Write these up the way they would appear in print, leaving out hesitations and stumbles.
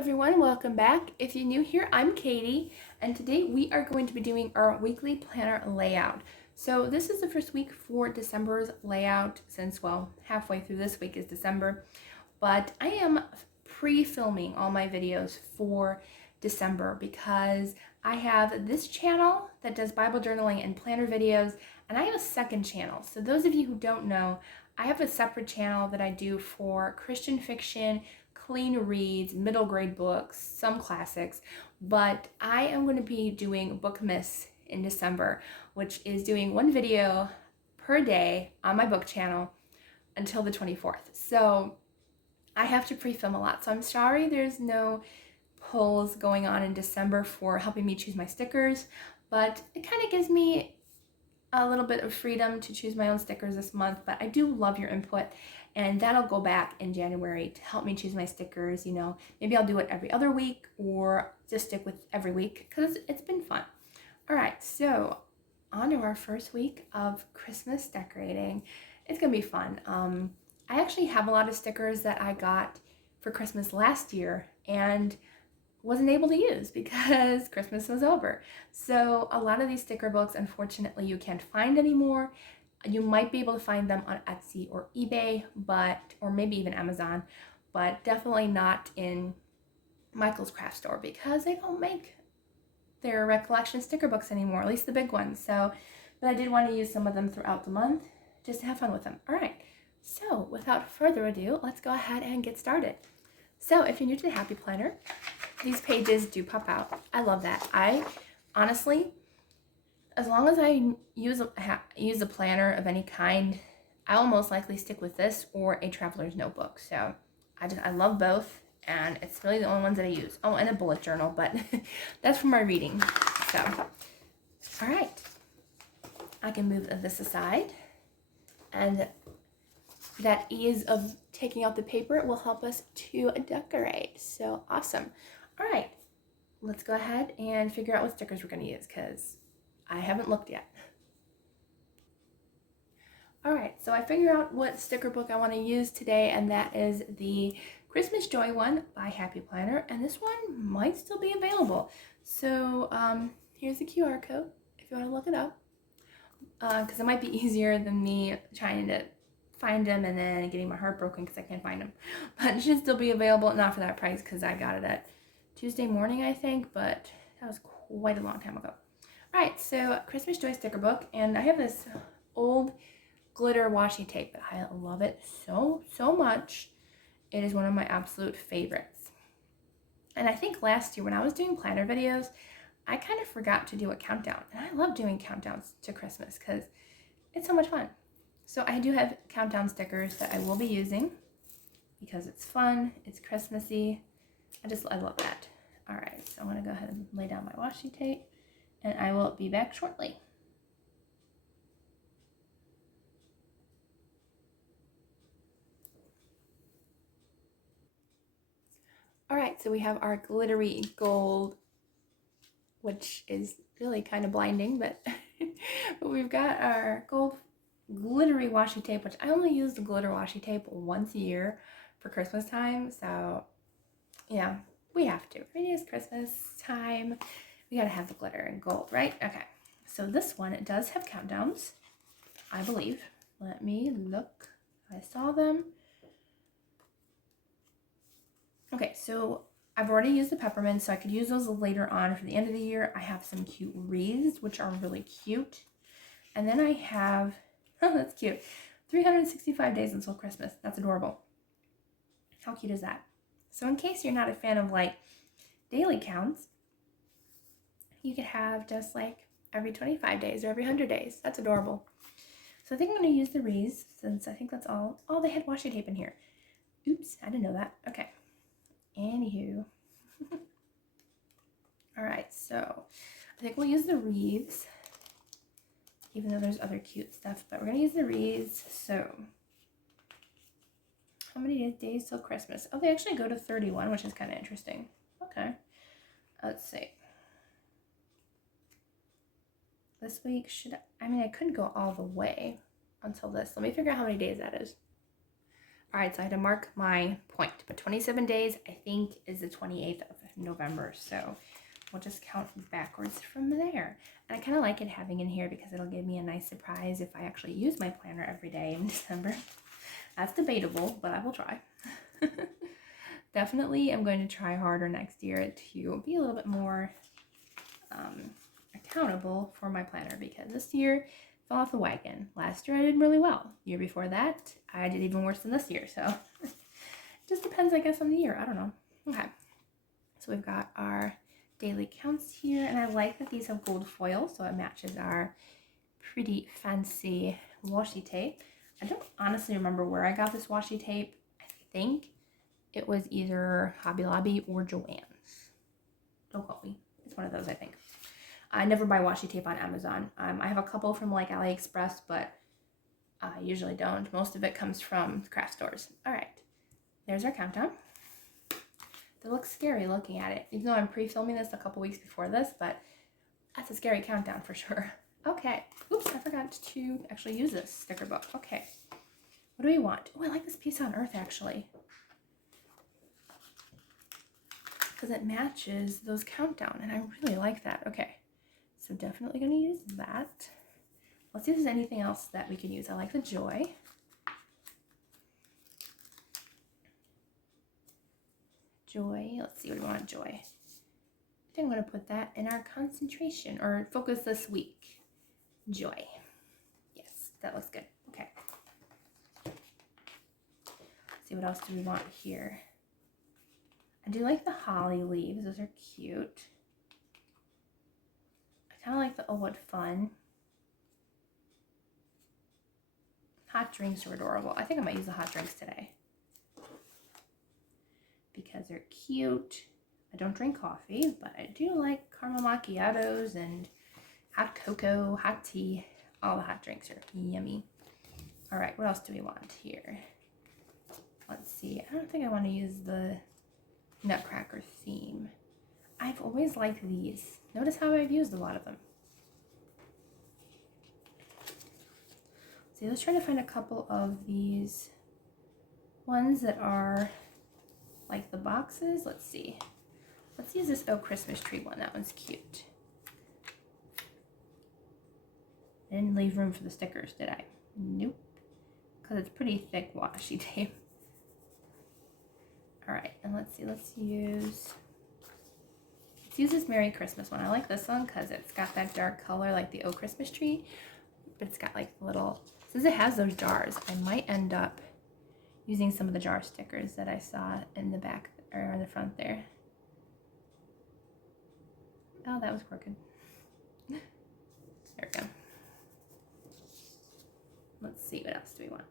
everyone, welcome back. If you're new here, I'm Katie, and today we are going to be doing our weekly planner layout. So this is the first week for December's layout since, well, halfway through this week is December, but I am pre-filming all my videos for December because I have this channel that does Bible journaling and planner videos, and I have a second channel. So those of you who don't know, I have a separate channel that I do for Christian fiction, clean reads, middle grade books, some classics, but I am going to be doing Bookmas in December, which is doing one video per day on my book channel until the 24th. So I have to pre-film a lot, so I'm sorry there's no polls going on in December for helping me choose my stickers, but it kind of gives me a little bit of freedom to choose my own stickers this month. But I do love your input, and that'll go back in January to help me choose my stickers. You know, maybe I'll do it every other week or just stick with every week because it's been fun. All right, so on to our first week of Christmas decorating. It's gonna be fun. I actually have a lot of stickers that I got for Christmas last year and wasn't able to use because Christmas was over. So a lot of these sticker books, unfortunately, you can't find anymore. You might be able to find them on Etsy or eBay, or maybe even Amazon, but definitely not in Michael's craft store because they don't make their recollection sticker books anymore, at least the big ones. So, but I did want to use some of them throughout the month just to have fun with them. All right, so without further ado, let's go ahead and get started. So if you're new to the Happy Planner, these pages do pop out. I love that. I honestly, as long as I use a planner of any kind, I'll most likely stick with this or a traveler's notebook. So I love both, and it's really the only ones that I use. Oh, and a bullet journal, but that's for my reading. So, all right, I can move this aside, and that ease of taking out the paper will help us to decorate. So awesome. All right, let's go ahead and figure out what stickers we're going to use because I haven't looked yet. All right, so I figured out what sticker book I want to use today, and that is the Christmas Joy one by Happy Planner, and this one might still be available. So here's the QR code if you want to look it up, because it might be easier than me trying to find them and then getting my heart broken because I can't find them. But it should still be available, not for that price because I got it at Tuesday morning, I think, but that was quite a long time ago. All right, so Christmas Joy sticker book, and I have this old glitter washi tape, but I love it so much. It is one of my absolute favorites. And I think last year when I was doing planner videos, I kind of forgot to do a countdown, and I love doing countdowns to Christmas because it's so much fun. So I do have countdown stickers that I will be using because it's fun, it's Christmassy. I love that. All right, so I'm gonna go ahead and lay down my washi tape, and I will be back shortly. All right, so we have our glittery gold, which is really kind of blinding, but, but we've got our gold glittery washi tape, which I only use the glitter washi tape once a year for Christmas time. So yeah, we have to. It is Christmas time. We gotta have the glitter and gold, right? Okay. So this one, it does have countdowns, I believe. Let me look. I saw them. Okay, so I've already used the peppermint, so I could use those later on for the end of the year. I have some cute wreaths, which are really cute. And then I have, oh, that's cute, 365 days until Christmas. That's adorable. How cute is that? So in case you're not a fan of like daily counts, you could have just like every 25 days or every 100 days. That's adorable. So I think I'm going to use the wreaths since I think that's all. Oh, they had washi tape in here. Oops, I didn't know that. Okay. Anywho. All right, so I think we'll use the wreaths, even though there's other cute stuff, but we're going to use the wreaths. So how many days till Christmas? Oh, they actually go to 31, which is kind of interesting. Okay. Let's see. This week I couldn't go all the way until this. Let me figure out how many days that is. All right, so I had to mark my point, but 27 days, I think, is the 28th of November. So we'll just count backwards from there. And I kind of like it having in here because it'll give me a nice surprise if I actually use my planner every day in December. That's debatable, but I will try. Definitely, I'm going to try harder next year to be a little bit more accountable for my planner, because this year fell off the wagon. Last year I did really well. Year before that, I did even worse than this year. So just depends, I guess, on the year. I don't know. Okay. So we've got our daily counts here, and I like that these have gold foil, so it matches our pretty fancy washi tape. I don't honestly remember where I got this washi tape. I think it was either Hobby Lobby or Joann's. Don't quote me. It's one of those, I think. I never buy washi tape on Amazon. I have a couple from like AliExpress, but I usually don't. Most of it comes from craft stores. All right, there's our countdown. It looks scary looking at it, even though I'm pre-filming this a couple weeks before this, but that's a scary countdown for sure. Okay, oops, I forgot to actually use this sticker book. Okay, what do we want? Oh, I like this piece on Earth actually, because it matches those countdown, and I really like that. Okay, so definitely going to use that. Let's see if there's anything else that we can use. I like the joy. Joy, let's see, what do we want? Joy. I think I'm going to put that in our concentration or focus this week. Joy. Yes, that looks good. Okay. Let's see, what else do we want here? I do like the holly leaves. Those are cute. I kind of like the oh, what fun. Hot drinks are adorable. I think I might use the hot drinks today because they're cute. I don't drink coffee, but I do like caramel macchiatos and hot cocoa, hot tea. All the hot drinks are yummy. All right, what else do we want here? Let's see. I don't think I want to use the Nutcracker theme. I've always liked these. Notice how I've used a lot of them. See, let's try to find a couple of these ones that are like the boxes. Let's see. Let's use this Oh Christmas Tree one. That one's cute. I didn't leave room for the stickers, did I? Nope. Because it's pretty thick washi tape. All right, and let's see. Let's use this Merry Christmas one. I like this one because it's got that dark color like the Oh Christmas Tree, but it's got like little. Since it has those jars, I might end up using some of the jar stickers that I saw in the back or in the front there. Oh, that was crooked. There we go. Let's see, what else do we want?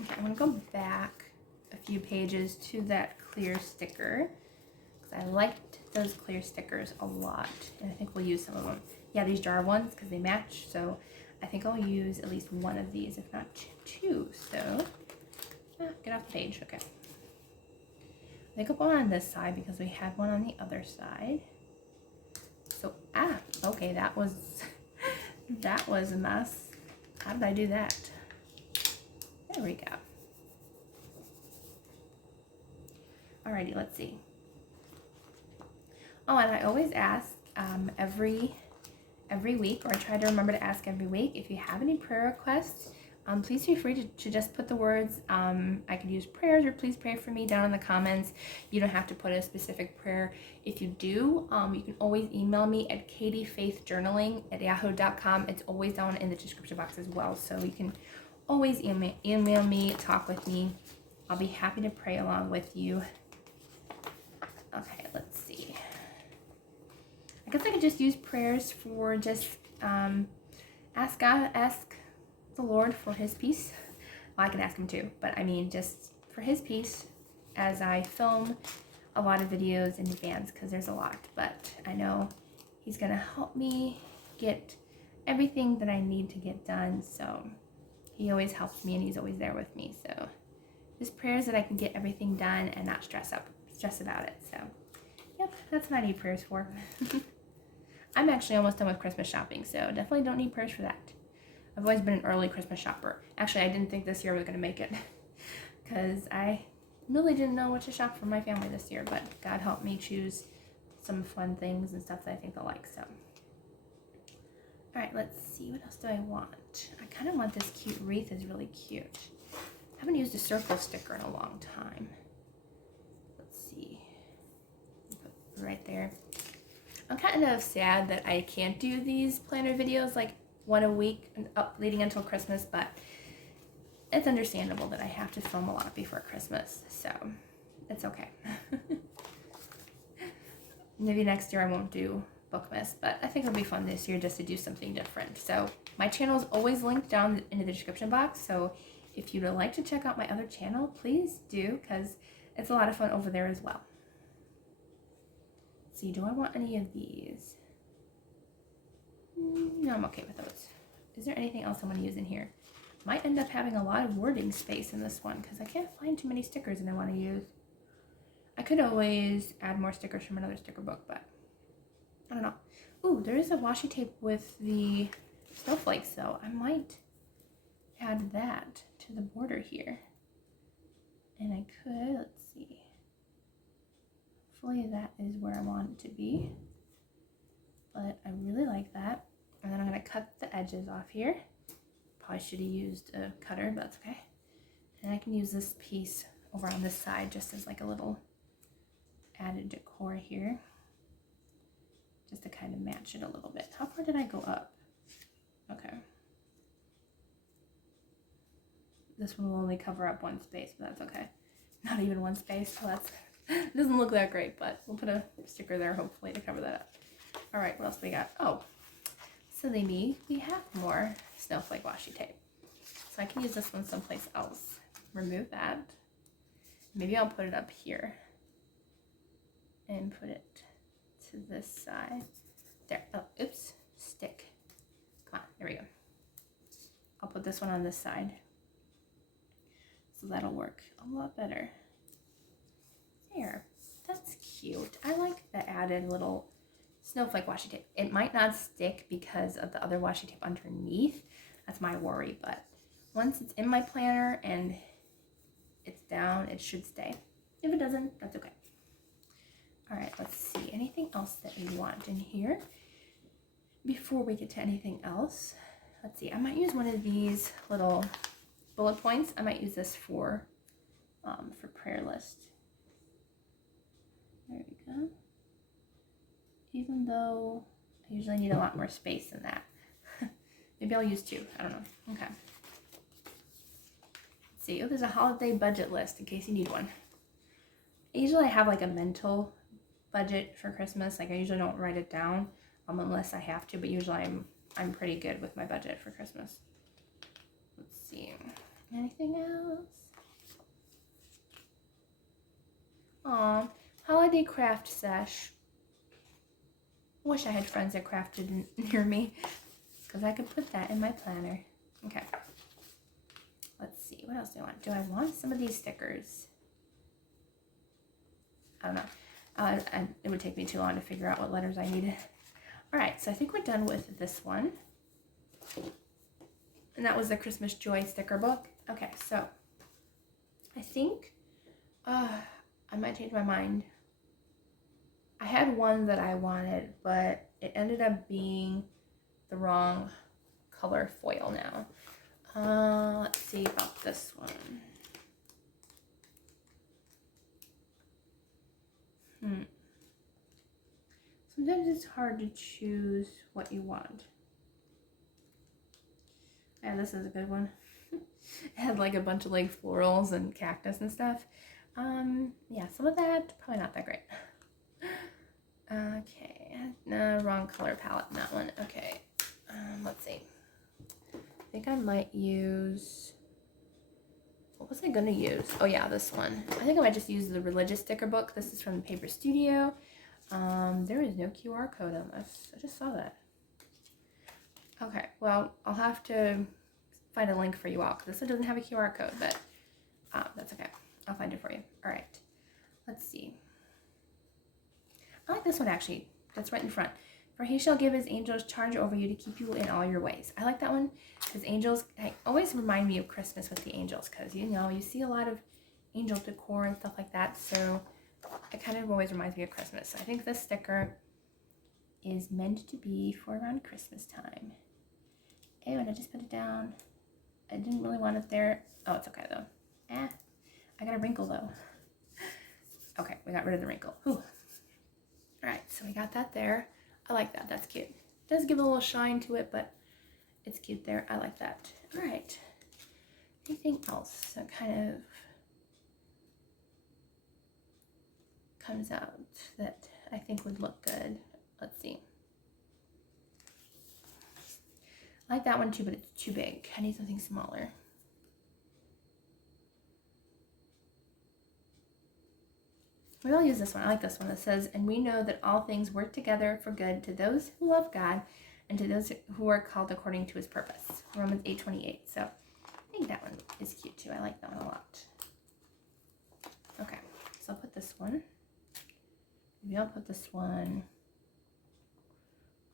Okay, I'm gonna go back a few pages to that clear sticker because I liked those clear stickers a lot, and I think we'll use some of them. Yeah, these jar ones because they match, so I think I'll use at least one of these, if not two. So, get off the page. Okay. I think I'll put one on this side because we had one on the other side. So, okay, that was a mess. How did I do that? There we go. Alrighty, let's see. Oh, and I always ask every week, or I try to remember to ask every week, if you have any prayer requests, please feel free to just put the words, I could use prayers or please pray for me down in the comments. You don't have to put a specific prayer. If you do, you can always email me at katiefaithjournaling@yahoo.com. It's always down in the description box as well, so you can always email me, talk with me. I'll be happy to pray along with you. Okay, let's see. I guess I could just use prayers for just ask the Lord for his peace. Well, I can ask him too, but I mean just for his peace as I film a lot of videos in advance because there's a lot, but I know he's gonna help me get everything that I need to get done. So he always helps me and he's always there with me. So just prayers that I can get everything done and not stress about it. So yep, that's what I need prayers for. I'm actually almost done with Christmas shopping, so definitely don't need prayers for that. I've always been an early Christmas shopper. Actually, I didn't think this year I was going to make it because I really didn't know what to shop for my family this year, but God helped me choose some fun things and stuff that I think they'll like, so. All right, let's see, what else do I want? I kind of want this cute wreath, is really cute. I haven't used a circle sticker in a long time. Let's see, put it right there. I'm kind of sad that I can't do these planner videos like one a week leading until Christmas, but it's understandable that I have to film a lot before Christmas, so it's okay. Maybe next year I won't do Bookmas, but I think it'll be fun this year just to do something different. So my channel is always linked down in the description box, so if you'd like to check out my other channel, please do, because it's a lot of fun over there as well. Let's see, do I want any of these? No, I'm okay with those. Is there anything else I want to use in here? Might end up having a lot of wording space in this one because I can't find too many stickers that I want to use. I could always add more stickers from another sticker book, but I don't know. Ooh, there is a washi tape with the snowflakes, so I might add that to the border here. And I could, let's see. Hopefully that is where I want it to be. But I really like that. And then I'm going to cut the edges off here. Probably should have used a cutter, but that's okay. And I can use this piece over on this side just as like a little added decor here. Just to kind of match it a little bit. How far did I go up? Okay. This one will only cover up one space, but that's okay. Not even one space, so that's it doesn't look that great, but we'll put a sticker there hopefully to cover that up. All right, what else we got? Oh, silly me, we have more snowflake washi tape. So I can use this one someplace else. Remove that. Maybe I'll put it up here and put it to this side. There. Oh, oops. Stick. Come on. There we go. I'll put this one on this side. So that'll work a lot better. There. That's cute. I like the added little snowflake washi tape. It might not stick because of the other washi tape underneath. That's my worry. But once it's in my planner and it's down, it should stay. If it doesn't, that's okay. All right, let's see. Anything else that we want in here? Before we get to anything else, let's see. I might use one of these little bullet points. I might use this for prayer list. There we go. Even though I usually need a lot more space than that. Maybe I'll use two. I don't know. Okay. Let's see. Oh, there's a holiday budget list in case you need one. Usually I have like a mental budget for Christmas. Like I usually don't write it down unless I have to, but usually I'm pretty good with my budget for Christmas. Let's see. Anything else? Aw, holiday craft sesh. Wish I had friends that crafted near me because I could put that in my planner. Okay. Let's see. What else do I want? Do I want some of these stickers? I don't know. It would take me too long to figure out what letters I needed. All right, so I think we're done with this one. And that was the Christmas Joy sticker book. Okay, so I think I might change my mind. I had one that I wanted, but it ended up being the wrong color foil now. Let's see about this one. Sometimes it's hard to choose what you want. Yeah, this is a good one. It had like a bunch of like florals and cactus and stuff. Yeah, some of that, probably not that great. Okay, no, wrong color palette in that one. Okay, let's see. I think I might use, what was I gonna use? Oh yeah, this one. I think I might just use the religious sticker book. This is from the Paper Studio. There is no QR code on this. I just saw that. Okay, well, I'll have to find a link for you all because this one doesn't have a QR code, but that's okay. I'll find it for you. All right, let's see. I like this one actually. That's right in front. For he shall give his angels charge over you to keep you in all your ways. I like that one because angels always remind me of Christmas with the angels, because you know, you see a lot of angel decor and stuff like that, so it kind of always reminds me of Christmas. So I think this sticker is meant to be for around Christmas time. Oh, and I just put it down. I didn't really want it there. Oh, it's okay though. I got a wrinkle though. Okay, we got rid of the wrinkle. Whew. All right, so we got that there. I like that. That's cute. It does give a little shine to it, but it's cute there. I like that. All right. Anything else that kind of comes out that I think would look good? Let's see. I like that one too, but it's too big. I need something smaller. Maybe I'll use this one. I like this one. It says, and we know that all things work together for good to those who love God and to those who are called according to his purpose. Romans 8:28. So I think that one is cute too. I like that one a lot. Okay, so I'll put this one. Maybe I'll put this one.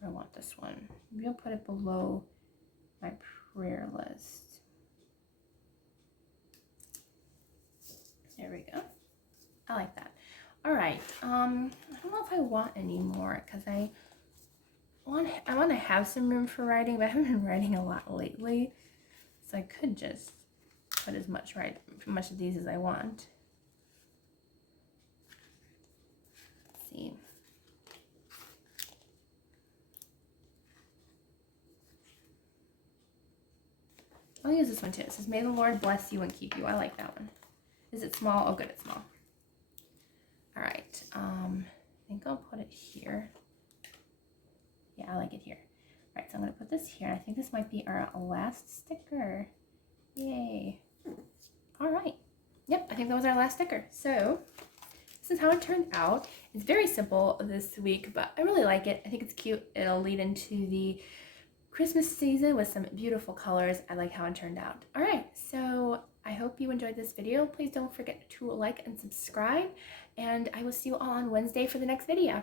I want this one. Maybe I'll put it below my prayer list. There we go. I like that. All right. I don't know if I want any more because I want to have some room for writing, but I haven't been writing a lot lately, so I could just put as much of these as I want. Let's see. I'll use this one too. It says, may the Lord bless you and keep you. I like that one. Is it small? Oh, good, it's small. All right. I think I'll put it here. Yeah, I like it here. All right, so I'm going to put this here. I think this might be our last sticker. Yay. All right. Yep, I think that was our last sticker. So this is how it turned out. It's very simple this week, but I really like it. I think it's cute. It'll lead into the Christmas season with some beautiful colors. I like how it turned out. All right, so I hope you enjoyed this video. Please don't forget to like and subscribe, and I will see you all on Wednesday for the next video.